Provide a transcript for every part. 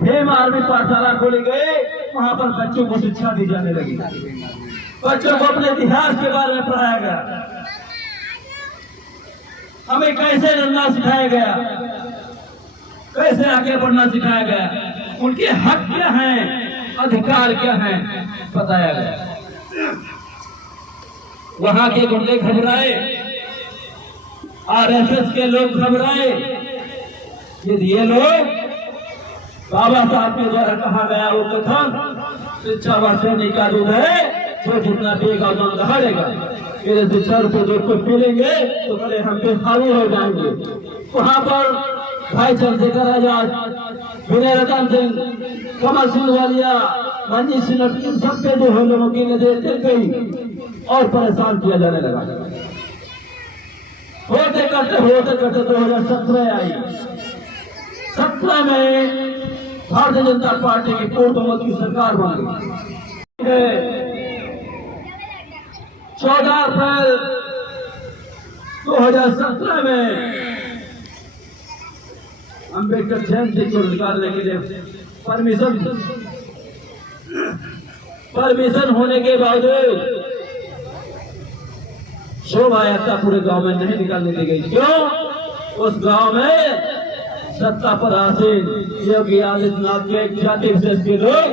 हेम army पाठशाला खोले गए, वहां पर बच्चों को शिक्षा दी जाने लगी। बच्चों को अपने इतिहास के बारे में पढ़ाया गया, हमें कैसे लड़ना सिखाया गया, कैसे आगे बढ़ना सिखाया गया, उनके हक क्या हैं, अधिकार क्या हैं बताया गया। वहां के गुंडे घबराए, आरएसएस के लोग घबराए। ये लोग बाबा साहब के द्वारा कहा गया वो कथन शिक्षा वर्षों का दूध है, जो जितना पिएगा उतना दहाड़ेगा। मेरे शिक्षा रुपये दूध को पी लेंगे तो बड़े हम पे हावी हो जाएंगे। वहां पर भाई चंद्रशेखर आजाद, विनय रतन सिंह, कमल सिंह वालिया, मंजीत सिंह, इन सब पे जो है लोगों की नजर गई और परेशान किया जाने लगा। होते करते 2017 आई। 17 में भारतीय जनता पार्टी की पूर्ण बहुमत की सरकार बन गई। 14 अप्रैल 2017 में अम्बेडकर जयंती को निकालने के लिए परमिशन होने के बावजूद शोभा यात्रा पूरे गांव में नहीं निकालने दी गई। क्यों? उस गांव में सत्ता पर आसीन योगी आदित्यनाथ के जाति विशेष के लोग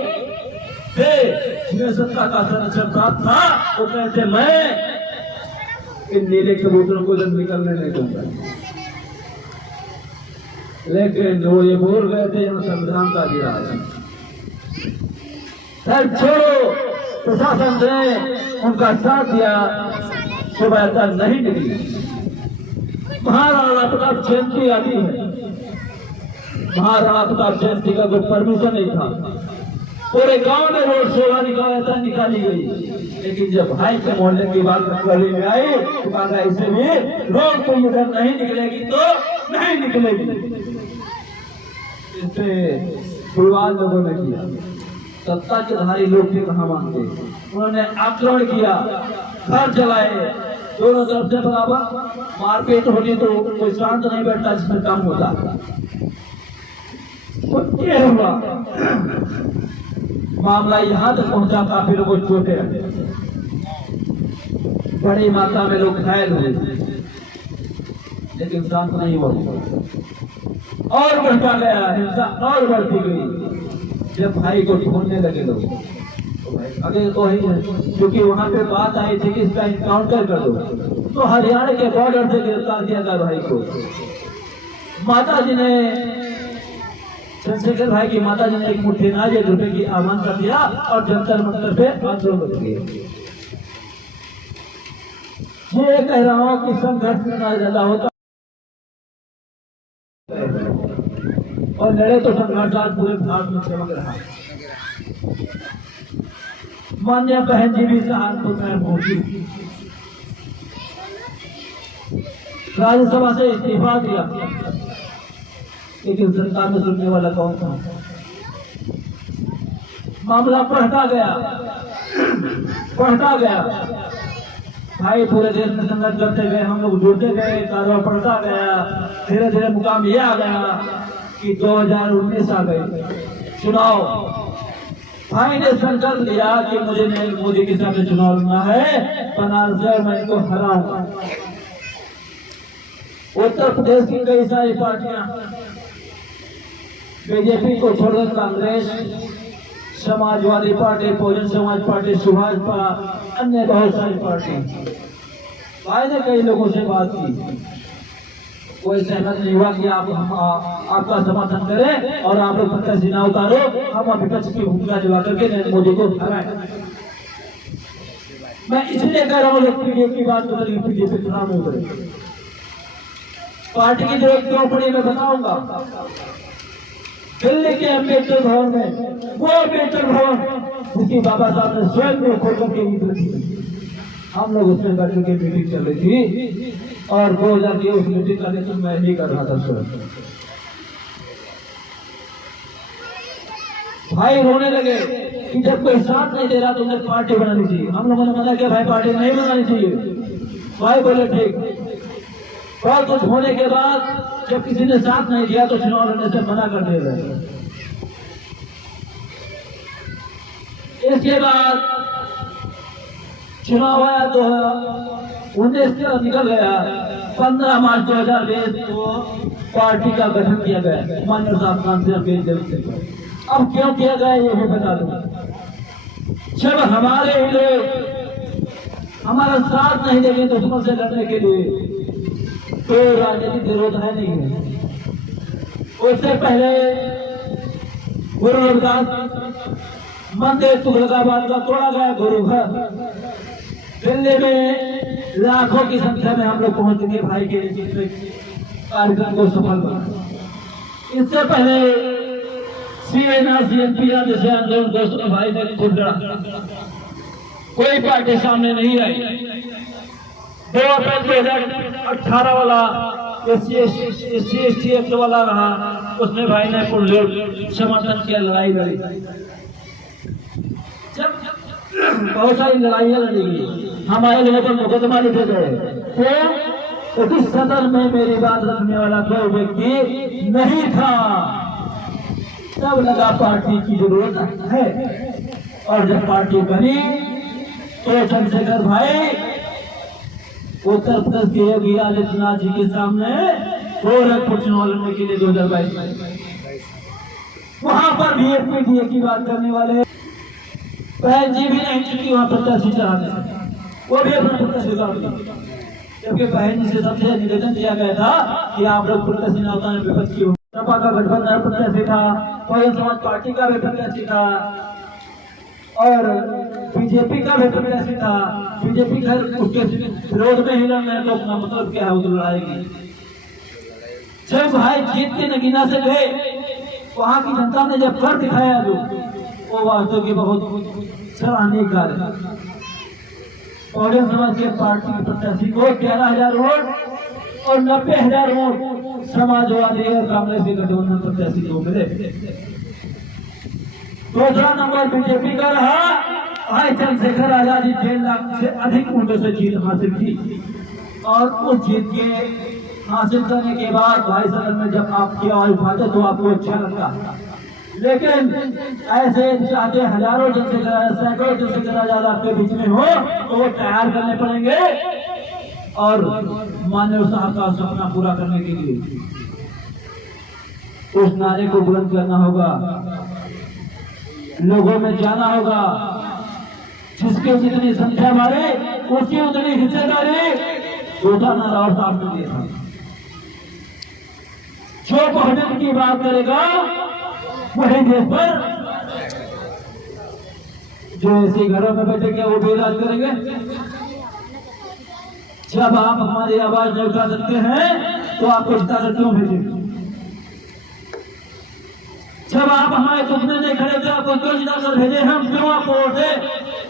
थे, जिन्हें सत्ता का संरक्षण प्राप्त था। वो कहते मैं इन नीले कबूतरों को जब निकलने नहीं दूंगा। लेकिन वो ये बोल गए थे यहाँ संविधान का अधिराज है। सर छोड़ो, प्रशासन ने उनका साथ दिया, शोभा यात्रा नहीं निकली। महाराणा प्रताप जयंती आती है, महाराणा प्रताप जयंती का कोई परमिशन नहीं था। पूरे गांव में रोड शोभा निकाली गई। लेकिन जब भाई के मोहल्ले की बात गली में आई तो कहा इसे भी रोड तो इधर नहीं निकलेगी तो नहीं निकलेगी। इसे फुलवाल लोगों ने किया, सत्ता के धारी लोग थे कहाँ मानते, उन्होंने आक्रमण किया, घर जलाए, दोनों तरफ से बराबर मारपीट होती तो कोई शांत नहीं बैठता जिसमें काम होता। क्या हुआ? मामला यहाँ तक पहुंचा, काफी लोगों को चोटें लगी, बड़ी मात्रा में लोग घायल हुए, लेकिन शांत नहीं हुआ और बढ़ता गया, हिंसा और बढ़ती गई। जब भाई को ढूंढने लगे लोग अगे तो ही है, क्योंकि वहां पे बात आई थी कि इसका इनकाउंटर कर दो, तो हरियाणा के बॉर्डर से गिरफ्तार किया गया भाई को। माता जी ने, चंद्रशेखर भाई की माता जी ने एक मुट्ठी अनाज ₹1 की आमंत्रण दिया और जंतर मंतर पे आंदोलन किए। ये कह रहा हूं कि संघर्ष में ज्यादा होता और लड़े तो संघर्ष आज पूरे भारत में चमक रहा है। मान्य बहन जी भी सहारनपुर में पहुंची, राज्यसभा से इस्तीफा दिया, लेकिन सरकार में सुनने वाला कौन था? मामला बढ़ता गया। भाई पूरे देश में संघर्ष करते गए, हम लोग जुड़ते गए, कारोबार बढ़ता गया। धीरे धीरे मुकाम ये आ गया कि 2019 आ गए चुनाव। भाई ने संकल्प लिया कि मुझे मोदी के साथ चुनाव लड़ना है, बनारस से मैं इनको हराऊंगा। उत्तर प्रदेश की कई सारी पार्टियां, बीजेपी को छोड़कर कांग्रेस, समाजवादी पार्टी, बहुजन समाज पार्टी, सुभाषपा, अन्य बहुत सारी पार्टी, भाई ने कई लोगों से बात की। कोई सहमत नहीं हुआ कि आप आपका समर्थन करें और आप लोग प्रत्याशी ना उतारो, हम विपक्ष की भूमिका निभा करके मोदी को हराएं। मैं इसलिए कह रहा हूँ लोग पीडीए की बात करेंगे, बीजेपी चुनाव में उतरे। पार्टी की जरूरत क्यों पड़ी मैं बताऊंगा। दिल्ली के अम्बेडकर भवन में, वो अम्बेडकर भवन जिसकी बाबा साहब ने स्वयं में खोल करके हम लोग उसमें बैठ के मीटिंग चल रही थी और 2000 की उस मीटिंग का नेतृत्व मैं ही कर रहा था स्वयं। भाई रोने लगे कि जब कोई साथ नहीं दे रहा तो उन्हें पार्टी बनानी चाहिए। हम लोगों ने मना किया भाई पार्टी नहीं बनानी चाहिए। भाई बोले ठीक। और कुछ होने के बाद जब किसी ने साथ नहीं दिया तो चुनाव लड़ने से मना कर दे रहे। इसके बाद चुनाव आया 2019 का निकल गया। 15 मार्च 2020 को पार्टी का गठन किया गया माननीय साहब कांग्रेस। अब क्यों किया गया ये भी बता दूं। जब हमारे ही लोग हमारा साथ नहीं देंगे दुश्मन से लड़ने के लिए तो राजनीतिक विरोध है नहीं है। उससे पहले गुरु रविदास मंदिर तुगलकाबाद का तोड़ा गया गुरु घर। दिल्ली में लाखों की संख्या में हम लोग पहुंचेंगे भाई के कार्यक्रम को सफल बना। इससे पहले सीएनआर सीएनपी जैसे आंदोलन दोस्तों भाई ने खुद लड़ा, कोई पार्टी सामने नहीं आई। 2 अप्रैल 2018 वाला SC/ST एक्ट वाला रहा, उसमें भाई ने पुरजोर समर्थन किया, लड़ाई लड़ी। जब बहुत सारी लड़ाइयाँ लड़ी गई, हमारे लोगों पर मुकदमा लिखे गए तो इस सदन में मेरी बात रखने वाला कोई व्यक्ति नहीं था। तब लगा पार्टी की जरूरत है, और जब पार्टी बनी तो चंद्रशेखर भाई उत्तर प्रदेश के योगी आदित्यनाथ जी के सामने गोरखपुर चुनाव लड़ने के लिए 2022 में वहां पर भी पीडीए की बात करने वाले बहन जी भी नहीं चुकी वहां प्रत्याशी चढ़ाने, वो भी अपना प्रत्याशी चढ़ा दिया। जबकि बहन जी से सबसे निवेदन किया गया था कि आप लोग प्रत्याशी न होता है विपक्ष की। सपा का गठबंधन प्रत्याशी था, बहुजन समाज पार्टी का भी प्रत्याशी था, और बीजेपी का भी प्रत्याशी था। बीजेपी घर उसके विरोध में ही लड़ना है तो अपना मतलब क्या है, वो तो लड़ाएगी। जब भाई जीत के नगीना से गए, वहां की जनता ने जब कर दिखाया जो वो वास्तव की बहुत सराहनीय कार्य। बहुजन समाज के पार्टी के प्रत्याशी को 13,000 वोट और 90,000 वोट समाजवादी और कांग्रेस के गठबंधन प्रत्याशी को मिले। दूसरा नंबर बीजेपी का रहा। भाई चंद्रशेखर आजादी 1.5 लाख से अधिक वोटों से जीत हासिल की, और उस जीत के हासिल करने के बाद भाई सदन में जब आपकी आवाज उठाते तो आपको अच्छा लगता। लेकिन ऐसे चाहते हजारों सैकड़ों चंद्रशेखर आजाद आपके बीच में हो तो वो तैयार करने पड़ेंगे, और माननीय साहब का सपना पूरा करने के लिए उस नारे को बुलंद करना होगा, लोगों में जाना होगा। जिसके जितनी संख्या मारे उसकी उतनी हिस्सेदारी दूसरा नारा और साहब ने दिया था। जो बहुजन की बात करेगा वही देश पर, जो ऐसे घरों में बैठे क्या वो भी राज करेंगे। जब आप हमारी आवाज नहीं उठा सकते हैं तो आपको जिताकर क्यों भेजेंगे? जब आप हमारे सुपने नहीं खड़े थे आपको क्यों जिताकर भेजे? हम क्यों आपको वोट दें?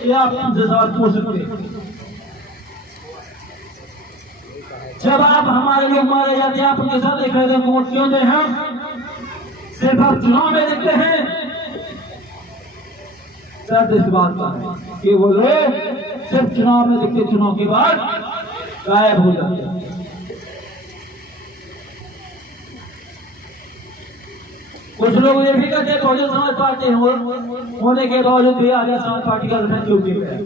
ये आप हमसे सवाल पूछ सकते। जब आप हमारे लोग मारे जाते हैं आप उनके साथ देख रहे थे, वोट क्यों दें? हम सिर्फ आप चुनाव में देखते हैं। दर्द इस बात का है कि वो लोग सिर्फ चुनाव में देखते, चुनाव के बाद गायब हो जाते हैं। कुछ लोग ये भी कहते हैं बहुजन समाज पार्टी होने के बावजूद भी आजाद समाज पार्टी का गठन क्यों किया गया?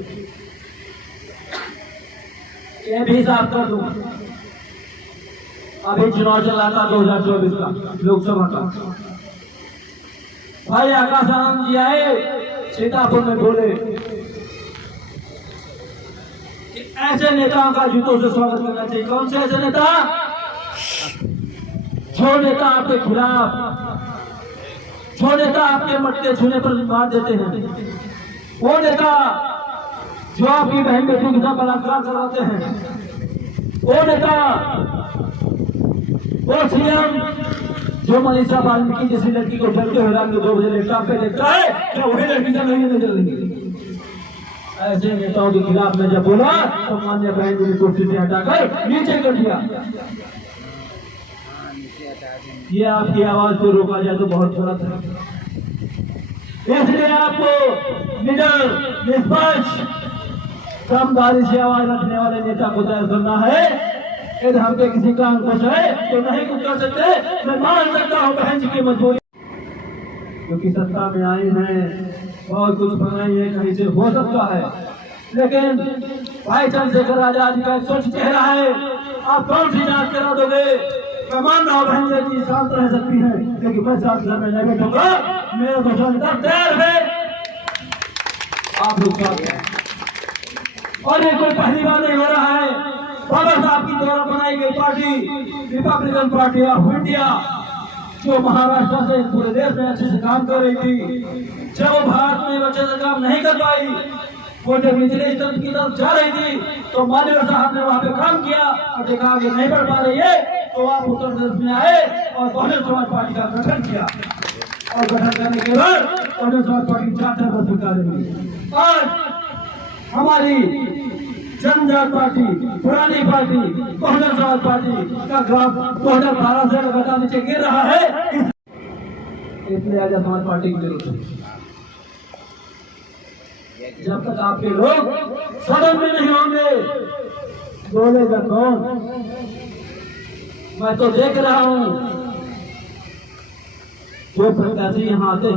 ये भी साफ कर दूं। अभी चुनाव चला था 2024 का लोकसभा का। भाई आकाश आनंद जी आए सीतापुर में बोले कि ऐसे नेताओं का जूतों से स्वागत करना चाहिए। कौन से ऐसे नेता? जो नेता आपके खिलाफ, जो नेता आपके मटके छूने पर मार देते हैं, वो नेता जो आपकी बहन बेटी के साथ बलात्कार करवाते हैं, वो नेता, वो सीएम जो मनीषा वाल्मीकि जैसी लड़की को डरते हुए रात को 2 बजे लैपटॉप पे देखता है, क्या वही लड़की से नहीं नजर रही? ऐसे नेताओं के खिलाफ में जब बोला तो मान्य बहन जी ने कुर्सी से हटाकर नीचे कर दिया। ये आपकी आवाज को रोका जाए तो बहुत गलत है। इसलिए आपको निडर, निष्पक्ष, समझदारी से आवाज रखने वाले नेता को तैयार करना है। यदि हम पे किसी काम को है तो नहीं कुछ कर सकते। मैं मान सकता हूँ बहन जी की मजबूरी। क्योंकि सत्ता में आए हैं, बहुत कुछ बनाई है, कहीं से हो सकता है, लेकिन भाई चंद्रशेखर आजाद का स्वच्छ चेहरा है। आप कौन सी जांच करा दोगे? मैं मान रहा हूँ बहन जी शांत रह सकती है, लेकिन मैं साथ घर में नहीं बैठूंगा। मेरा तो जनता तैयार है, आप लोग और ये कोई पहली बार नहीं हो रहा है। बाबा साहब की द्वारा बनाई गई party Republican party of India, जो महाराष्ट्र से पूरे देश में अच्छे से काम कर रही थी, जब वो भारत में अच्छे से काम नहीं कर पाई, वो जब निचले स्तर की तरफ जा रही थी, तो माननीय साहब ने वहाँ पे काम किया और देखा आगे नहीं बढ़ पा रही है, तो आप उत्तर प्रदेश में आए और बहुजन समाज पार्टी का गठन किया, और गठन करने के बाद बहुजन समाज पार्टी 4 सरकार मिली। आज हमारी जनजात पार्टी, पुरानी पार्टी बहुजन समाज पार्टी का ग्राफ 2012 से लगातार नीचे गिर रहा है, इसलिए आजाद समाज पार्टी की जरूरत है। जब तक आपके लोग सदन में नहीं होंगे, बोलेगा कौन? मैं तो देख रहा हूं जो प्रत्याशी यहाँ आते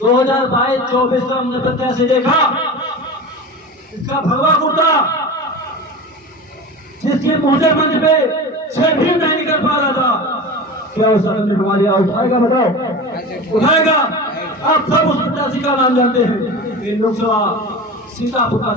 2022-24 का हमने प्रत्याशी देखा, इसका भगवा कुर्ता, जिसके मोटे मंच पे से भी नहीं निकल पा रहा था, क्या उस सदन में हमारी आवाज उठाएगा? बताओ, उठाएगा? आप सब उस प्रत्याशी का नाम जानते हैं, लोकसभा सीतापुर का